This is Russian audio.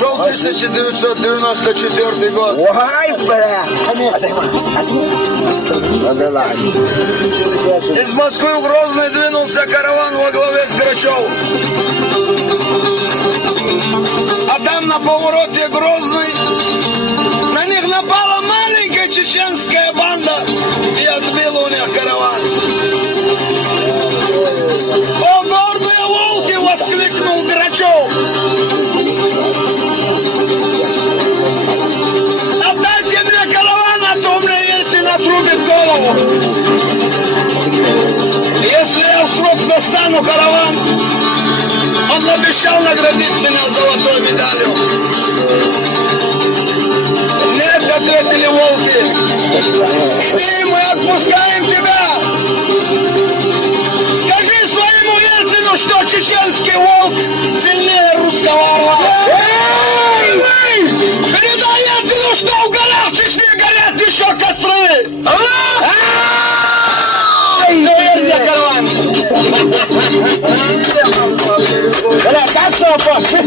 Шел 1994 год. Ой, бля. Из Москвы в Грозный двинулся караван во главе с Грачевым. А там на повороте Грозный на них напала маленькая чеченская банда и отбила у них караван. «О, гордые волки!» — воскликнул Грачев. «Отдайте мне караван, а то мне Ельцин отрубит голову. Если я в срок достану караван, он обещал наградить меня золотой медалью». «Нет», — ответили волки, — «иди, мы отпускаем тебя. Скажи своему Ельцину, что чеченский волк сильнее русского орла. Передай Ельцину, что в горах Чечни горят еще костры. Ну, есть я караван». Бля, кассу, пошли,